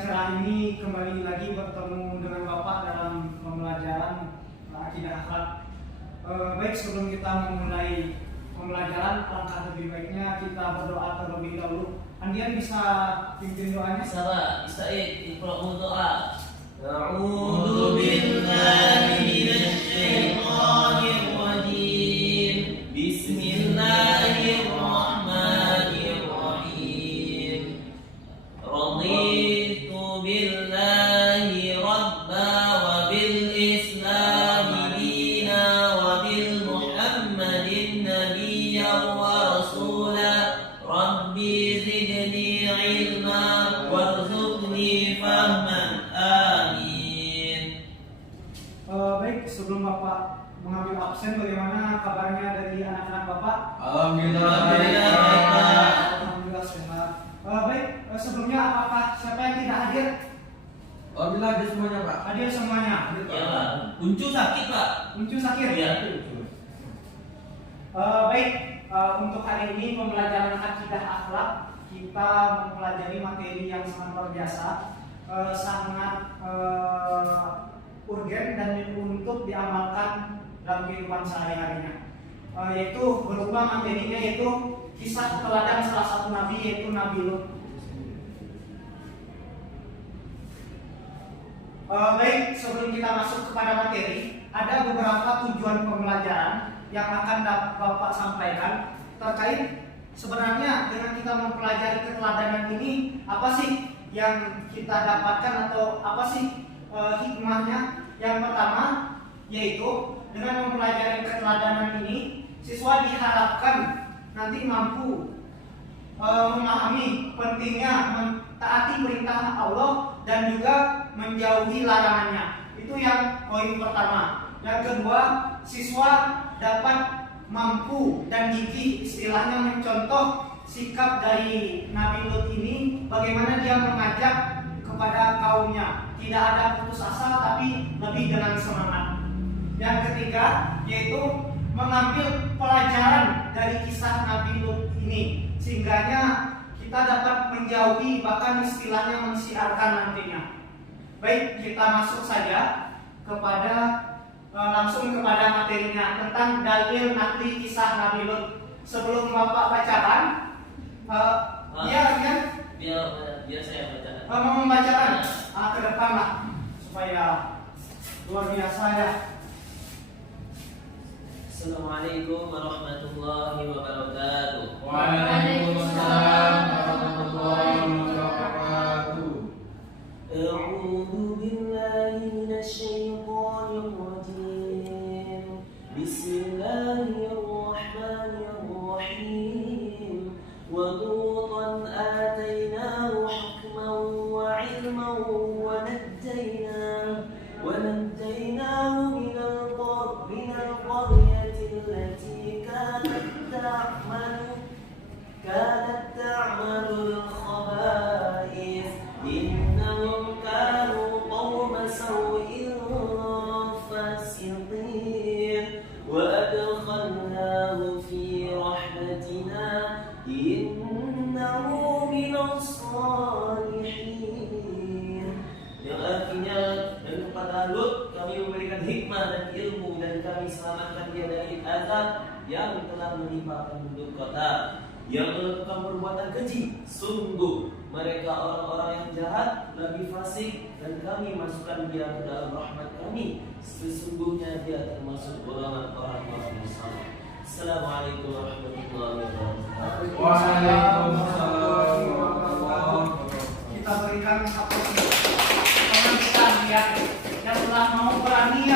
cerah ini kembali lagi bertemu dengan Bapak dalam pembelajaran akidah akhlak. Baik, sebelum kita memulai pembelajaran, alangkah lebih baiknya kita berdoa terlebih dahulu. Andian bisa pimpin doanya? Bisa Pak, bisa iqra'u doa. A'udzu billahi minasy syaithanir rajim. Bismillahirrahmanirrahim. Raditu billahi rabba wa bil islami dina wa bil muhammadin nabiyyan wa rasula. Rabbi zidni ilma warzuqni fahman. Amin. Baik, sebelum Bapak mengambil absen, bagaimana kabarnya dari anak-anak Bapak? Alhamdulillah sehat. Baik, sebelumnya apakah siapa yang tidak hadir? Alhamdulillah hadir semuanya Pak. Hadir semuanya. Ya Pak, Uncu sakit Pak. Uncu sakit? Ya. Baik, untuk hari ini pembelajaran akidah akhlak, kita mempelajari materi yang sangat luar biasa, sangat urgen dan untuk diamalkan dalam kehidupan sehari-harinya. Yaitu berupa materinya yaitu kisah teladan salah satu nabi, yaitu Nabi Lut. Baik, sebelum kita masuk kepada materi, ada beberapa tujuan pembelajaran yang akan Bapak sampaikan terkait sebenarnya dengan kita mempelajari keteladanan ini, apa sih yang kita dapatkan atau apa sih hikmahnya. Yang pertama yaitu dengan mempelajari keteladanan ini, siswa diharapkan nanti mampu memahami pentingnya mentaati perintah Allah dan juga menjauhi larangannya. Itu yang poin pertama. Yang kedua, siswa dapat mampu dan gigih, istilahnya mencontoh sikap dari Nabi Lut ini, bagaimana dia mengajak kepada kaumnya, tidak ada putus asa tapi lebih dengan semangat. Yang ketiga yaitu mengambil pelajaran dari kisah Nabi Lut ini, sehingganya kita dapat menjauhi, bahkan istilahnya mensiarkan nantinya. Baik, kita masuk saja kepada langsung kepada materinya tentang dalil nakli kisah Nabi Lut. Sebelum Bapak bacakan, Biar saya bacakan. mau membacakan ke depan lah supaya luar biasa ya. Assalamualaikum warahmatullahi wabarakatuh. Waalaikumsalam warahmatullahi wabarakatuh. A'udzu billahi minasy syaithanir rajim. Bismillahirrahmanirrahim. Wa lutan atainahu hukman wa 'ilman wa najjaynahu minal qaryati allati kanat ta'malul khaba'ith. Innahum kanu qawma sawin fasiqin wa adkhalnahu fi rahmatina innahu minas salihin. Yang artinya, dan kepada Lut kami memberikan hikmah dan ilmu, dan kami selamatkan dia dari azab yang telah menimpa penduduk kota yang melakukan perbuatan keji. Sungguh mereka orang-orang yang jahat, lagi fasik, dan kami masukkan dia ke dalam rahmat kami. Sesungguhnya dia termasuk golongan orang-orang yang saleh. Assalamualaikum warahmatullahi wabarakatuh. Waalaikumsalam warahmatullahi wabarakatuh. Kita berikan apresiasi teman kita yang telah mau berani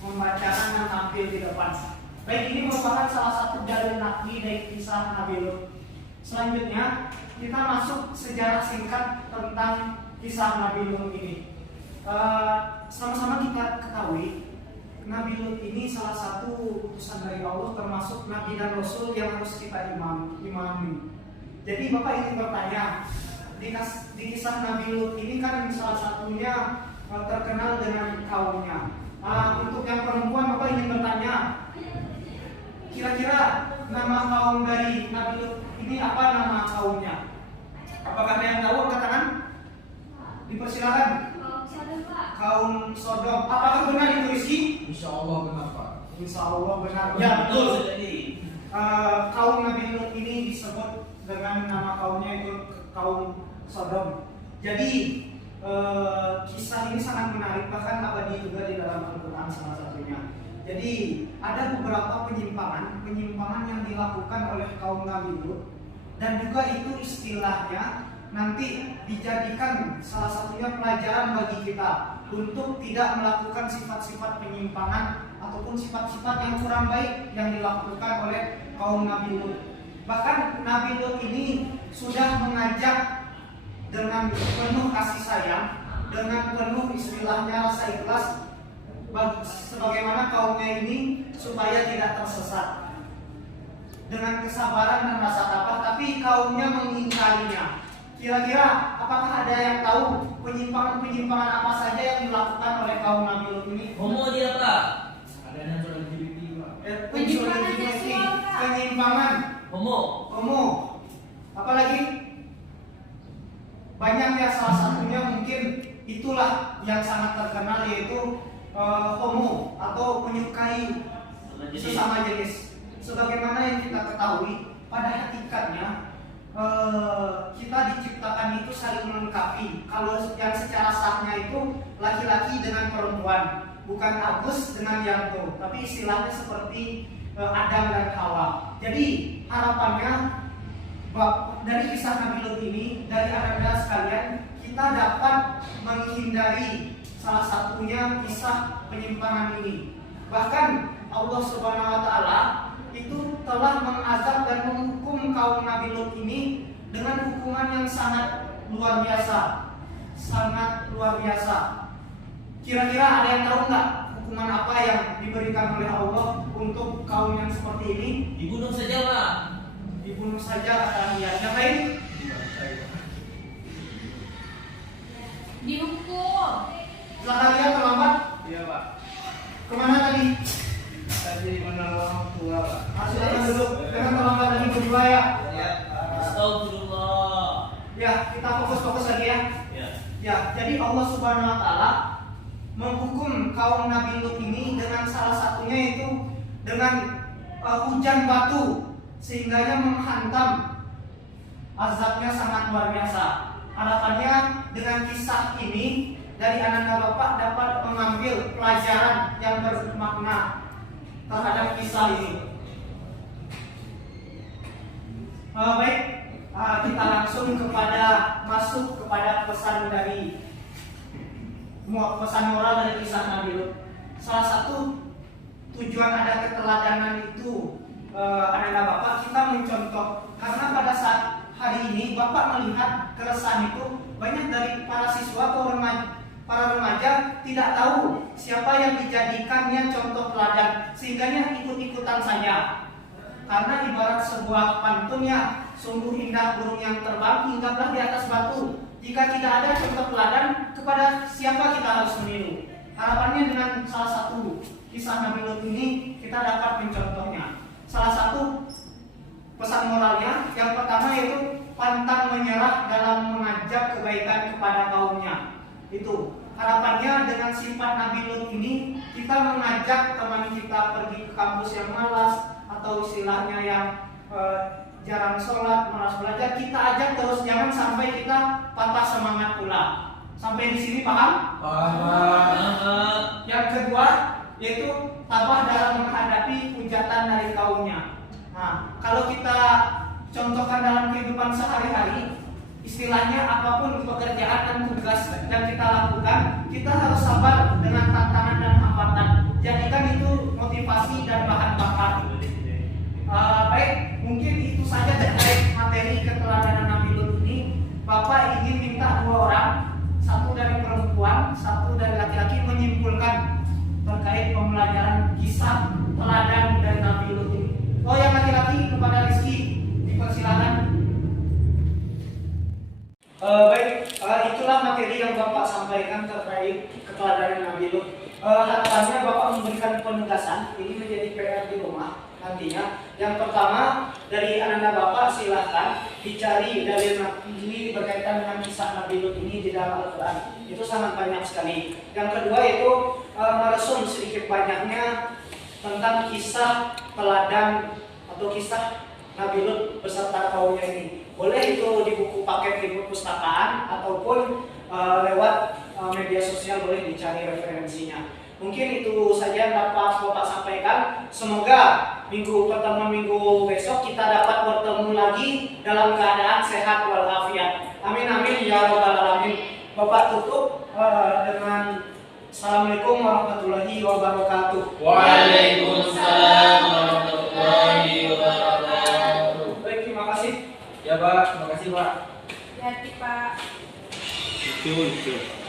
membacakan dan tampil di depan. Baik, ini merupakan salah satu dalil nakli dari kisah Nabi Lut. Selanjutnya kita masuk sejarah singkat tentang kisah Nabi Lut ini. Sama-sama kita ketahui Nabi Lut ini salah satu utusan dari Allah, termasuk Nabi dan Rasul yang harus kita imami. Jadi Bapak ingin bertanya, di kisah Nabi Lut ini kan salah satunya terkenal dengan kaumnya. Untuk yang perempuan, Bapak ingin bertanya, kira-kira nama kaum dari Nabi Lut ini apa nama kaumnya? Apakah ada yang tahu? Katakan. Dipersilakan. Kaum Sodom. Apakah benar itu Rizky? Insya Allah benar Pak. Insya Allah benar. Ya, betul betul. sekali. Kaum Nabi Lut ini disebut dengan nama kaumnya itu kaum Sodom. Jadi kisah ini sangat menarik, bahkan abadi juga di dalam Al-Quran salah satunya. Jadi ada beberapa penyimpangan yang dilakukan oleh kaum Nabi Lut, dan juga itu istilahnya nanti dijadikan salah satunya pelajaran bagi kita untuk tidak melakukan sifat-sifat penyimpangan ataupun sifat-sifat yang kurang baik yang dilakukan oleh kaum Nabi Lut. Bahkan Nabi Lut ini sudah mengajak dengan penuh kasih sayang, dengan penuh istilahnya rasa ikhlas, sebagaimana kaumnya ini supaya tidak tersesat, dengan kesabaran dan rasa tabah, tapi kaumnya mengingkarinya. Kira-kira apakah ada yang tahu penyimpangan-penyimpangan apa saja yang dilakukan oleh kaum Nabi Lut ini? Homo dia Pak. Adanya soal LGBT Pak. Penyimpangan seksual, penyimpangan Homo. Apalagi banyak ya, salah satunya mungkin itulah yang sangat terkenal, yaitu homo atau menyukai sesama jenis. Sebagaimana yang kita ketahui, pada hakikatnya kita diciptakan itu saling melengkapi. Kalau yang secara sahnya itu laki-laki dengan perempuan, bukan Agus dengan Yanto, tapi istilahnya seperti Adam dan Hawa. Jadi harapannya dari kisah Nabi Lut ini, dari anak-anak sekalian, kita dapat menghindari salah satunya kisah penyimpangan ini. Bahkan Allah Subhanahu wa Ta'ala itu telah mengazab dan menghukum kaum Nabi Lut ini dengan hukuman yang sangat luar biasa, sangat luar biasa. Kira-kira ada yang tahu nggak hukuman apa yang diberikan oleh Allah untuk kaum yang seperti ini? Dibunuh saja Pak. Dibunuh saja kata dia. Yang lain? Dihukum. Zakaria terlambat. Iya Pak. Kemana tadi? Tadi menolong tua Pak. Silakan duduk. Jangan terlambat lagi berdua ya. Ya. Astagfirullah. Ya, kita fokus lagi ya. Ya. Ya, jadi Allah Subhanahu wa Ta'ala menghukum kaum Nabi Lut ini dengan salah satunya itu dengan hujan batu, sehingganya menghantam. Azabnya sangat luar biasa. Harapannya dengan kisah ini dari anak bapak dapat mengambil pelajaran yang bermakna terhadap kisah ini. Baik, kita langsung masuk kepada pesan moral dari kisah Nabi Lut. Salah satu tujuan ada keteladanan itu, anak bapak, kita mencontoh, karena pada saat hari ini bapak melihat keresahan itu banyak dari para siswa atau para remaja tidak tahu siapa yang dijadikannya contoh teladan, sehingganya ikut-ikutan saja. Karena ibarat sebuah pantunnya, sungguh indah burung yang terbang, hinggaplah di atas batu. Jika tidak ada contoh teladan, kepada siapa kita harus meniru? Harapannya dengan salah satu kisah Nabi Lut ini kita dapat mencontohnya. Salah satu pesan moralnya, yang pertama yaitu pantang menyerah dalam mengajak kebaikan kepada kaumnya. Itu harapannya dengan sifat Nabi Lut ini, kita mengajak teman kita pergi ke kampus yang malas atau istilahnya yang jarang sholat, malas belajar, kita ajak terus, jangan sampai kita patah semangat pula. Sampai di sini paham? Paham. Yang kedua yaitu tabah dalam menghadapi hujatan dari kaumnya. Nah, kalau kita contohkan dalam kehidupan sehari-hari, istilahnya apapun pekerjaan dan tugas yang kita lakukan, kita harus sabar dengan tantangan dan hambatan. Jadikan itu motivasi dan bahan bakar. Baik, mungkin itu saja terkait materi keteladanan Nabi Lut ini. Bapak ingin minta 2 orang, satu dari perempuan, satu dari laki-laki, menyimpulkan terkait pembelajaran kisah teladan dari Nabi Lut ini. Oh, yang laki-laki kepada Rizky, dipersilakan. Baik, itulah materi yang Bapak sampaikan terkait keteladanan Nabi Lut. Harapannya Bapak memberikan penugasan, ini menjadi PR di rumah. nantinya. Yang pertama dari Ananda Bapak silahkan dicari dalil ini berkaitan dengan kisah Nabi Lut ini di dalam Al-Quran. Itu sangat banyak sekali. Yang kedua itu meresum sedikit banyaknya tentang kisah teladan atau kisah Nabi Lut beserta kaumnya ini. Boleh itu di buku paket di perpustakaan ataupun lewat media sosial, boleh dicari referensinya. Mungkin itu saja yang dapat Bapak sampaikan. Semoga pertemuan minggu besok kita dapat bertemu lagi dalam keadaan sehat walafiat. Amin amin ya rabbal alamin. Bapak tutup dengan Assalamualaikum warahmatullahi wabarakatuh. Waalaikumsalam warahmatullahi wabarakatuh. Baik, terima kasih. Ya Pak, terima kasih Pak. Ya, Pak. Betul.